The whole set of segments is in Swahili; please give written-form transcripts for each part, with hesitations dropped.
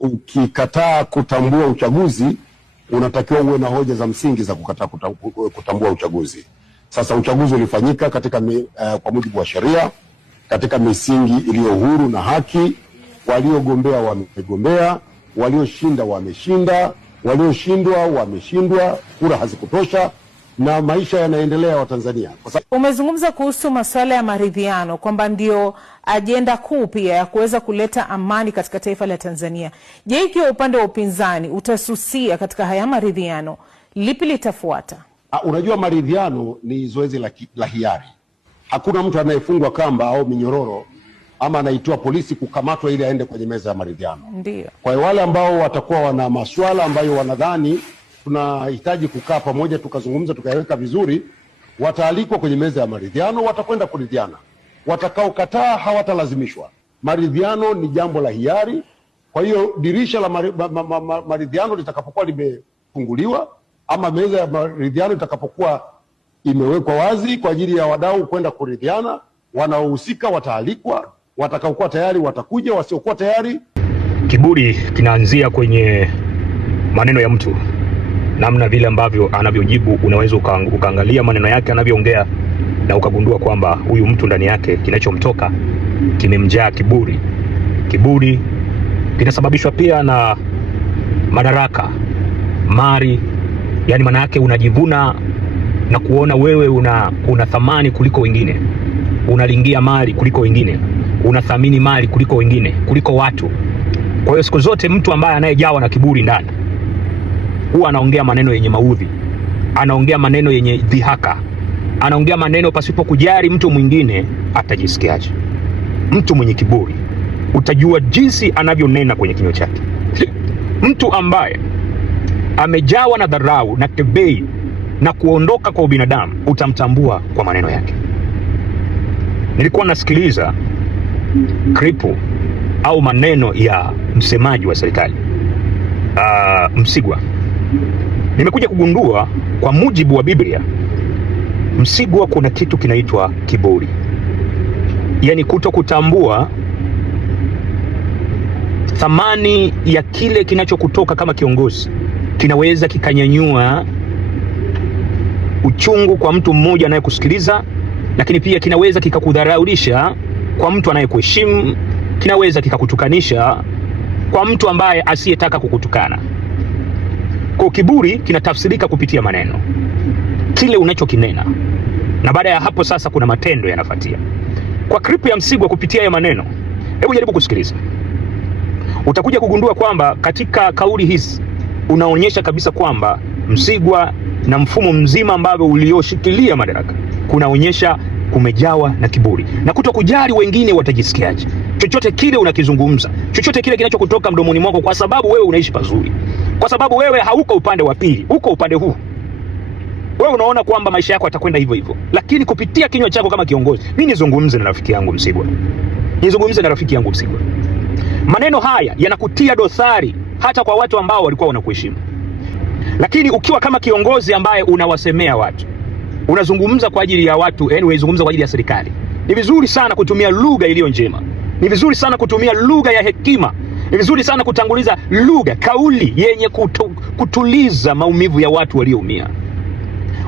Ukikataa kutambua uchaguzi, unatakiwa uwe na hoja za msingi za kukataa kutambua uchaguzi. Sasa uchaguzi ulifanyika katika kwa mujibu wa sheria, katika misingi iliyo huru na haki. Waliogombea wamegombea, walioshinda wameshinda, walioshindwa wameshindwa, kura hazikutosha na maisha yanaendelea wa Tanzania. Umezungumza kuhusu masuala ya maridhiano kwamba ndio ajenda kuu pia ya kuweza kuleta amani katika taifa la Tanzania. Je, ikiwa upande wa upinzani utasusia katika haya maridhiano, lipi litafuata? Unajua, maridhiano ni zoezi la hiari. Hakuna mtu anayefungwa kamba au minyororo ama anaitwa polisi kukamatwa ili aende kwenye meza ya maridhiano. Ndio. Kwa wale ambao watakuwa wana masuala ambayo wanadhani tunahitaji kukaa pamoja tukazungumza tukaweka vizuri, wataalikwa kwenye meza ya maridhiano, watakwenda kuridhiana. Watakaokataa hawatalazimishwa. Maridhiano ni jambo la hiari. Kwa hiyo dirisha la maridhiano litakapokuwa limefunguliwa ama meza ya maridhiano itakapokuwa imewekwa wazi kwa ajili ya wadau kwenda kuridhiana, wanaohusika wataalikwa, watakaokuwa tayari watakuja, wasiokuwa tayari. Kiburi kinaanzia kwenye maneno ya mtu. Namna vile ambavyo anavyojibu, unaweza ukaangalia maneno yake anavyoongea na ukagundua kwamba huyu mtu ndani yake kinachomtoka kimemjaa kiburi. Kiburi kinasababishwa pia na madaraka, mali, yani maana yake unajivuna na kuona wewe una thamani kuliko wengine. Unalingia mali kuliko wengine, unathamini mali kuliko wengine, kuliko watu. Kwa hiyo siku zote mtu ambaye anayejawa na kiburi ndani huwa anaongea maneno yenye maudhi, anaongea maneno yenye dhihaka, anaongea maneno pasipo kujali mtu mwingine atajisikiaje. Mtu mwenye kiburi utajua jinsi anavyonena kwenye kinywa chake. Mtu ambaye amejawa na dharau na kebei na kuondoka kwa ubinadamu utamtambua kwa maneno yake. Nilikuwa nasikiliza klipu au maneno ya msemaji wa serikali Msigwa. Nimekuja kugundua kwa mujibu wa Biblia, Msigwa kuna kitu kinaitwa kiburi. Yani kutokutambua thamani ya kile kinachokutoka kama kiongozi kinaweza kikanyanyua uchungu kwa mtu mmoja anayekusikiliza, lakini pia kinaweza kikakudharaulisha kwa mtu anayekuheshimu, kinaweza kikakutukanisha kwa mtu ambaye asiyetaka kukutukana. Kwa kiburi kinatafsirika kupitia maneno, kile unachokinena, na baada ya hapo sasa kuna matendo yanafuatia. Kwa klipu ya Msigwa kupitia ya maneno, hebu jaribu kusikiliza. Utakuja kugundua kwamba katika kauli hizi unaonyesha kabisa kwamba Msigwa na mfumo mzima ambao ulioshikilia madaraka kunaonyesha kumejawa na kiburi na kutokujali wengine watajisikiaje. Chochote kile unakizungumza, chochote kile kinachokutoka mdomoni mwako, kwa sababu wewe unaishi pazuri, kwa sababu wewe hauko upande wa pili, uko upande huu. Wewe unaona kwamba maisha yako yatakwenda hivyo hivyo, lakini kupitia kinywa chako kama kiongozi, mimi nizungumze na rafiki yangu Msigwa. Maneno haya yanakutia dosari hata kwa watu ambao walikuwa wanakuheshimu. Lakini ukiwa kama kiongozi ambaye unawasemea watu, unazungumza kwa ajili ya watu, yani unazungumza kwa ajili ya serikali, ni vizuri sana kutumia lugha iliyo njema. Ni vizuri sana kutumia lugha ya hekima. Ni vizuri sana kutanguliza lugha, kauli yenye kutuliza maumivu ya watu walioumia.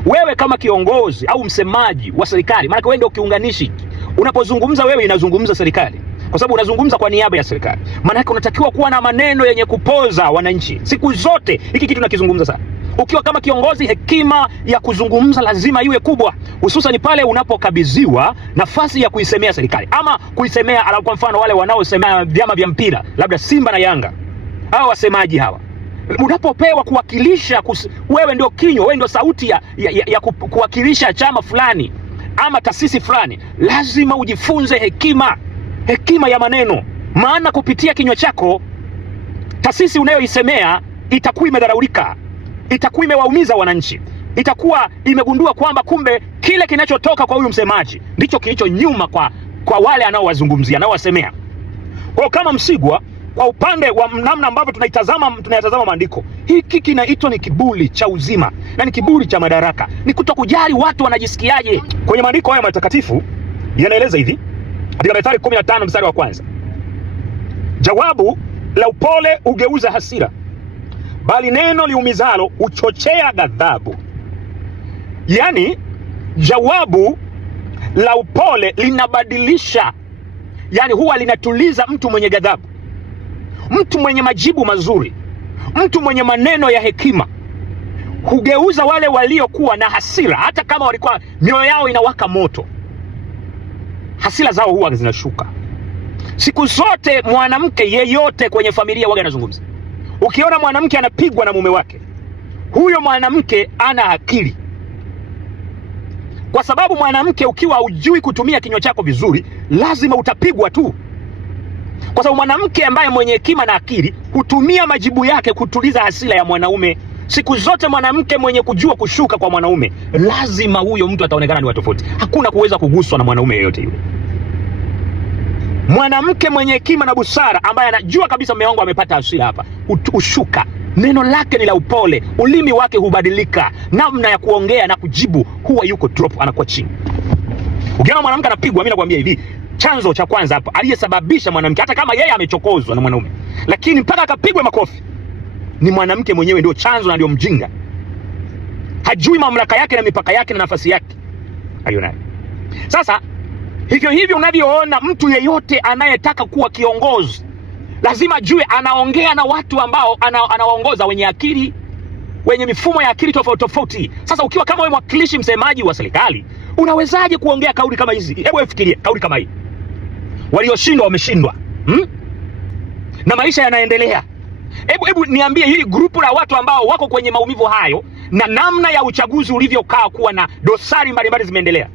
Wewe kama kiongozi au msemaji wa serikali, maana wewe ndio kiunganishi. Unapozungumza wewe inazungumza serikali, kwa sababu unazungumza kwa niaba ya serikali. Maana unatakiwa kuwa na maneno yenye kupoza wananchi siku zote. Hiki kitu tunakizungumza sana. Ukiwa kama kiongozi, hekima ya kuzungumza lazima iwe kubwa, hususan pale unapokabidhiwa nafasi ya kuisemea serikali ama kuisemea, kwa mfano wale wanaosemea vyama vya mpira, labda Simba na Yanga. Hawa wasemaji hawa, unapopewa kuwakilisha, wewe ndio kinywa, wewe ndio sauti ya kuwakilisha chama fulani ama taasisi fulani, lazima ujifunze hekima ya maneno. Maana kupitia kinywa chako taasisi unayoisemea itakuwa imedharaulika, itakuwa imewaumiza wananchi, itakuwa imegundua kwamba kumbe kile kinachotoka kwa huyu msemaji ndicho kilicho nyuma kwa wale anaowazungumzia, anaowasemea. Kwa kama Msigwa, kwa upande wa namna ambavyo tunayatazama maandiko, hiki kinaitwa ni kiburi cha uzima na ni kiburi cha madaraka, ni kutokujali watu wanajisikiaje. Kwenye maandiko haya matakatifu yanaeleza hivi, katika Mithali 15 mstari wa 1, jawabu la upole hugeuza hasira, bali neno liumizalo huchochea ghadhabu. Yaani jawabu la upole linabadilisha, yani huwa linatuliza mtu mwenye ghadhabu, mtu mwenye majibu mazuri, mtu mwenye maneno ya hekima hugeuza wale waliokuwa na hasira, hata kama walikuwa mioyo yao inawaka moto, hasira zao huwa zinashuka. Siku zote mwanamke yeyote kwenye familia waga anazungumza. Ukiona mwanamke anapigwa na mume wake, huyo mwanamke ana akili. Kwa sababu mwanamke ukiwa hujui kutumia kinywa chako vizuri, lazima utapigwa tu. Kwa sababu mwanamke ambaye mwenye hekima na akili hutumia majibu yake kutuliza hasira ya mwanaume. Siku zote mwanamke mwenye kujua kushuka kwa mwanaume, lazima huyo mtu ataonekana ni wa tofauti. Hakuna kuweza kuguswa na mwanaume yeyote yule. Mwanamke mwenye hekima na busara ambaye anajua kabisa mume wangu amepata hasira hapa, ushuka. Neno lake ni la upole, ulimi wake hubadilika, namna ya kuongea na kujibu huwa yuko drop, anakuwa chini. Ukiona mwanamke anapigwa, mimi nakwambia hivi, chanzo cha kwanza hapa aliyesababisha mwanamke, hata kama yeye amechokozwa na mwanaume, lakini mpaka akapigwa makofi, ni mwanamke mwenyewe ndio chanzo na ndio mjinga. Hajui mamlaka yake na mipaka yake na nafasi yake alionayo. Sasa hivyo unavyoona mtu yeyote anayetaka kuwa kiongozi lazima ajue anaongea na watu ambao anawaongoza wenye akili, wenye mifumo ya akili tofauti tofauti. Sasa ukiwa kama wewe mwakilishi, msemaji wa serikali, unawezaje kuongea kauli kama hizi? Hebu fikiria kauli kama hii. Walioshindwa wameshindwa, na maisha yanaendelea. Hebu niambie, hili grupu la watu ambao wako kwenye maumivu hayo na namna ya uchaguzi ulivyokaa kuwa na dosari mbalimbali zimeendelea,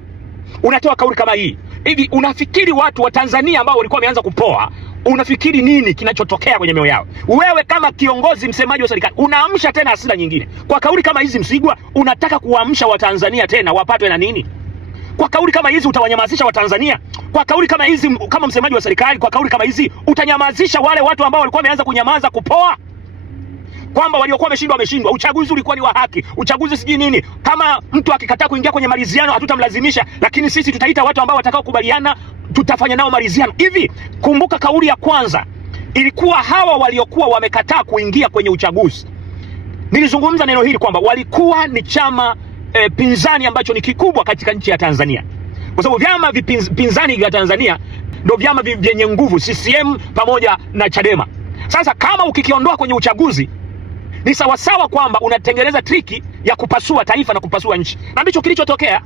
unatoa kauli kama hii. Hivi unafikiri watu wa Tanzania ambao walikuwa wameanza kupoa, unafikiri nini kinachotokea kwenye mioyo yao? Wewe kama kiongozi, msemaji wa serikali, unaamsha tena hasira nyingine kwa kauli kama hizi. Msigwa, unataka kuamsha Watanzania tena wapatwe na nini? Kwa kauli kama hizi utawanyamazisha Watanzania? Kwa kauli kama hizi, kama msemaji wa serikali, kwa kauli kama hizi utanyamazisha wale watu ambao walikuwa wameanza kunyamaza, kupoa, kwamba waliokuwa wameshindwa, uchaguzi ulikuwa ni wa haki, uchaguzi sijui nini. Kama mtu akikataa kuingia kwenye maridhiano hatutamlazimisha, lakini sisi tutaita watu ambao watakao kubaliana, tutafanya nao maridhiano. Hivi kumbuka, kauli ya kwanza ilikuwa hawa waliokuwa wamekataa kuingia kwenye uchaguzi. Nilizungumza neno hili kwamba walikuwa ni chama pinzani ambacho ni kikubwa katika nchi ya Tanzania, kwa sababu vyama pinzani vya Tanzania ndio vyama vyenye nguvu, CCM pamoja na Chadema. Sasa kama ukikiondoa kwenye uchaguzi, ni sawasawa kwamba unatengeneza triki ya kupasua taifa na kupasua nchi, na ndicho kilichotokea.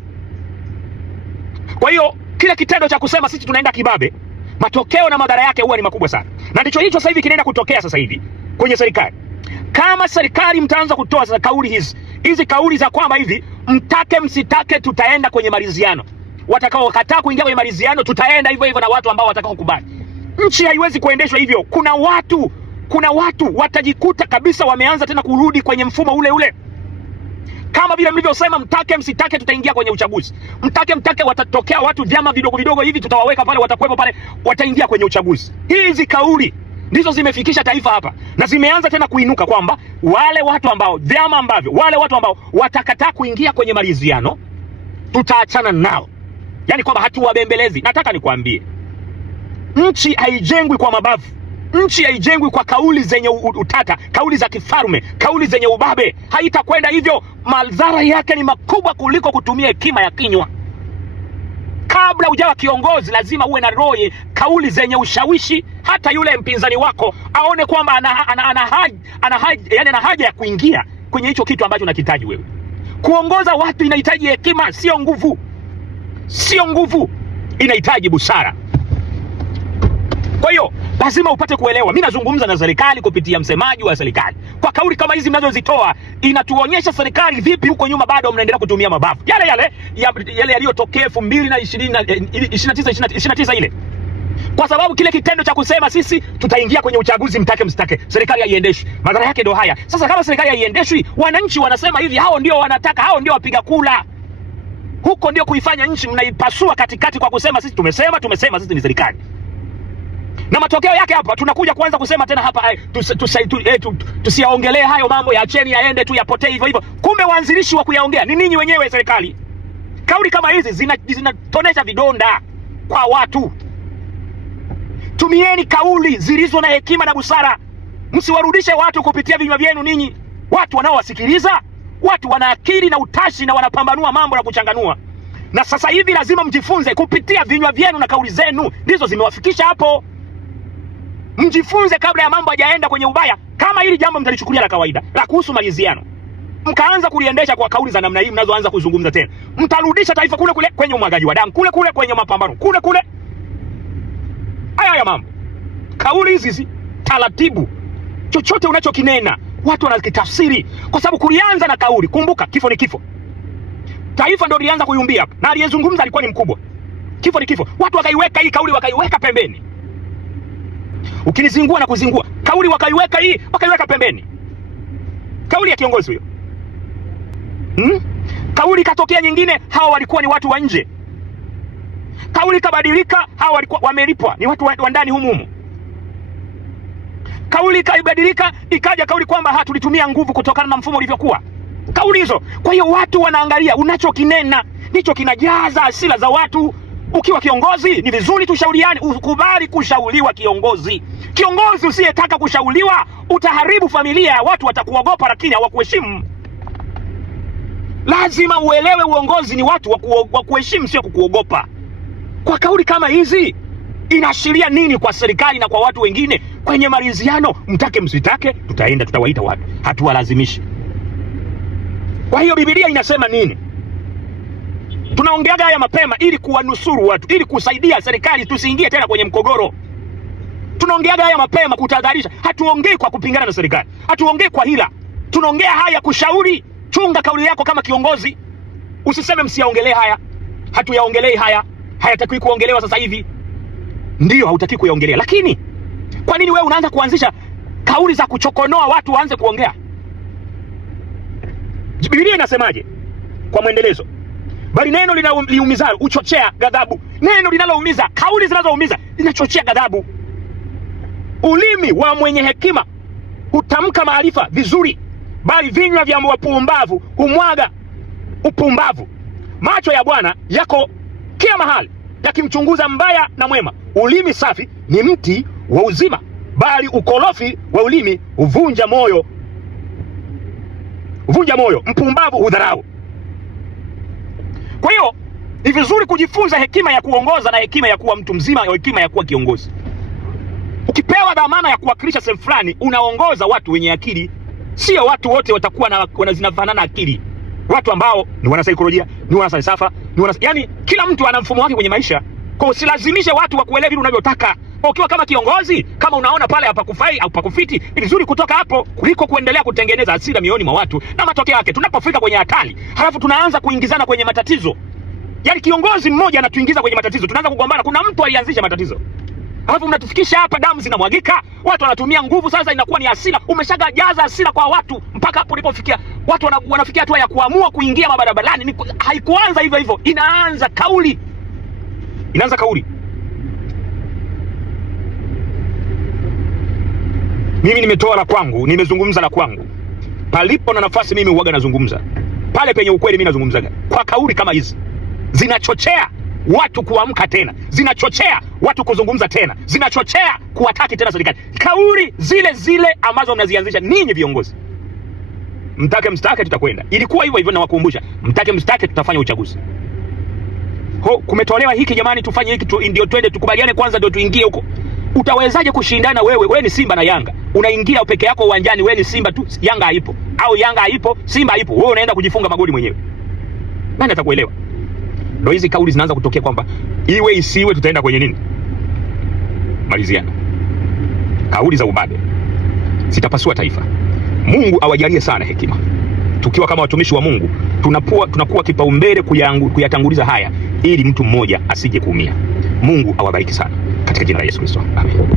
Kwa hiyo kila kitendo cha kusema sisi tunaenda kibabe, matokeo na madhara yake huwa ni makubwa sana, na ndicho hicho sasa hivi kinaenda kutokea sasa hivi kwenye serikali. Kama serikali mtaanza kutoa sasa kauli hizi kauli za kwamba hivi mtake msitake tutaenda kwenye maridhiano, watakao kataa kuingia kwenye maridhiano tutaenda hivyo hivyo na watu ambao watakao kubali, nchi haiwezi kuendeshwa hivyo. Kuna watu watajikuta kabisa wameanza tena kurudi kwenye mfumo ule ule, kama vile mlivyosema mtake msitake tutaingia kwenye uchaguzi. Mtake watatokea watu, vyama vidogo vidogo hivi tutawaweka pale, watakuwepo pale, wataingia kwenye uchaguzi. Hizi kauli ndizo zimefikisha taifa hapa, na zimeanza tena kuinuka kwamba wale watu ambao watakataa kuingia kwenye maridhiano tutaachana nao, yani kwamba hatuwabembelezi. Nataka nikwambie, nchi haijengwi kwa mabavu, nchi haijengwi kwa kauli zenye utata, kauli za kifarume, kauli zenye ubabe. Haitakwenda hivyo, madhara yake ni makubwa kuliko kutumia hekima ya kinywa. Kabla hujawa kiongozi lazima uwe na roho, kauli zenye ushawishi, hata yule mpinzani wako aone kwamba ana haja ya kuingia kwenye hicho kitu ambacho unakitaji wewe. Kuongoza watu inahitaji hekima, sio nguvu, inahitaji busara. Kwa hiyo lazima upate kuelewa. Mimi nazungumza na serikali kupitia msemaji wa serikali. Kwa kauli kama hizi mnazozitoa, inatuonyesha serikali vipi huko nyuma bado mnaendelea kutumia mabavu yale yaliyotokea 2029 ile. Kwa sababu kile kitendo cha kusema sisi tutaingia kwenye uchaguzi mtake msitake, serikali haiendeshi. Madhara yake ndio haya. Sasa kama serikali haiendeshwi, wananchi wanasema hivi, hao ndio wanataka, hao ndio wapiga kula. Huko ndio kuifanya nchi mnaipasua katikati kwa kusema sisi tumesema sisi ni serikali. Na matokeo yake hapa tunakuja kuanza kusema tena hapa tusiyaongelee hayo mambo, yaacheni yaende tu, yapotee hivyo hivyo. Kumbe waanzilishi wa kuyaongea ni ninyi wenyewe serikali. Kauli kama hizi zinatonesha vidonda kwa watu. Tumieni kauli zilizo na hekima na busara. Msiwarudishe watu kupitia vinywa vyenu ninyi. Watu wanaowasikiliza, watu wana akili na utashi na wanapambanua mambo na kuchanganua. Na sasa hivi lazima mjifunze kupitia vinywa vyenu na kauli zenu ndizo zimewafikisha hapo. Mjifunze kabla ya mambo hajaenda kwenye ubaya. Kama hili jambo mtalichukulia la kawaida la kuhusu maridhiano, mkaanza kuliendesha kwa kauli za namna hii mnazoanza kuzungumza tena, mtarudisha taifa kule kule kwenye umwagaji wa damu, kule kule kwenye mapambano, kule kule. Haya mambo, kauli hizi taratibu, chochote unachokinena watu wanakitafsiri, kwa sababu kulianza na kauli. Kumbuka, kifo ni kifo. Taifa ndio lilianza kuyumbia hapa, na aliyezungumza alikuwa ni mkubwa. Kifo ni kifo. Watu wakaiweka hii kauli, wakaiweka pembeni. Ukinizingua na kuzingua, kauli wakaiweka hii, wakaiweka pembeni. Kauli ya kiongozi huyo. Kauli katokea nyingine, hawa walikuwa ni watu wa nje. Kauli kabadilika, hawa walikuwa wamelipwa, ni watu wa ndani humu. Kauli kaibadilika, ikaja kauli kwamba tulitumia nguvu kutokana na mfumo ulivyokuwa. Kauli hizo. Kwa hiyo watu wanaangalia unachokinena ndicho kinajaza hasira za watu. Ukiwa kiongozi ni vizuri tushauriane, ukubali kushauriwa kiongozi. Kiongozi usiyetaka kushauriwa utaharibu familia, watu watakuogopa lakini hawakuheshimu. Lazima uelewe uongozi ni watu wa kuheshimu, sio kukuogopa. Kwa kauli kama hizi inaashiria nini kwa serikali na kwa watu wengine? Kwenye maridhiano, mtake msitake, tutawaita watu, hatuwalazimishi. Kwa hiyo Biblia inasema nini? Tunaongeaga haya mapema ili kuwanusuru watu, ili kusaidia serikali tusiingie tena kwenye mkogoro. Tunaongeaga haya mapema kutahadharisha. Hatuongei kwa kupingana na serikali, hatuongei kwa hila. Tunaongea haya kushauri. Chunga kauli yako kama kiongozi. Usiseme msiyaongelee haya, hatuyaongelei haya, hayatakiwi kuongelewa sasa hivi. Ndio hautaki kuyaongelea, lakini kwa nini wewe unaanza kuanzisha kauli za kuchokonoa watu waanze kuongea? Biblia inasemaje kwa mwendelezo? Bali neno linaloumizalo uchochea ghadhabu. Neno linaloumiza, kauli zinazoumiza zinachochea ghadhabu. Ulimi wa mwenye hekima hutamka maarifa vizuri, bali vinywa vya wapumbavu humwaga upumbavu. Macho ya Bwana yako kila mahali, yakimchunguza mbaya na mwema. Ulimi safi ni mti wa uzima, bali ukorofi wa ulimi huvunja moyo. Mpumbavu hudharau. Kwa hiyo ni vizuri kujifunza hekima ya kuongoza na hekima ya kuwa mtu mzima, na hekima ya kuwa kiongozi. Ukipewa dhamana ya kuwakilisha sehemu fulani, unaongoza watu wenye akili. Sio watu wote watakuwa zinafanana akili. Watu ambao ni wanasaikolojia, ni wanafalsafa, yani kila mtu ana mfumo wake kwenye maisha. Kwa usilazimishe watu wakuelewe vile unavyotaka. Ukiwa kama kiongozi, kama unaona pale hapakufai au pakufiti, ni vizuri kutoka hapo kuliko kuendelea kutengeneza hasira mioni mwa watu. Na matokeo yake tunapofika kwenye hatari, halafu tunaanza kuingizana kwenye matatizo. Yaani kiongozi mmoja anatuingiza kwenye matatizo, tunaanza kugombana. Kuna mtu alianzisha matatizo, halafu mnatufikisha hapa, damu zinamwagika, watu wanatumia nguvu. Sasa inakuwa ni hasira, umeshagajaza hasira kwa watu mpaka hapo ulipofikia. Watu wanafikia hatua ya kuamua kuingia mabarabarani. Haikuanza hivyo hivyo, inaanza kauli. Mimi nimetoa la kwangu, nimezungumza la kwangu. Palipo na nafasi mimi huaga nazungumza. Pale penye ukweli mimi nazungumzaga. Kwa kauli kama hizi zinachochea watu kuamka tena, zinachochea watu kuzungumza tena, zinachochea kuwataki tena serikali. Kauli zile zile ambazo mnazianzisha ninyi viongozi. Mtake mstake tutakwenda. Ilikuwa hivyo hivyo, na wakumbusha, mtake mstake tutafanya uchaguzi. Kumetolewa hiki jamani, tufanye hiki ndio twende tukubaliane kwanza ndio tuingie huko. Utawezaje kushindana wewe ni Simba na Yanga? Unaingia peke yako uwanjani, wewe ni Simba tu, Yanga haipo. Au Yanga haipo, Simba haipo. Wewe unaenda kujifunga magoli mwenyewe. Nani atakuelewa? Ndio hizi kauli zinaanza kutokea kwamba iwe isiwe tutaenda kwenye nini? Maridhiano. Kauli za ubabe zitapasua taifa. Mungu awajalie sana hekima. Tukiwa kama watumishi wa Mungu, tunakuwa kipaumbele kuyatanguliza haya ili mtu mmoja asije kuumia. Mungu awabariki sana katika jina la Yesu Kristo. Amen.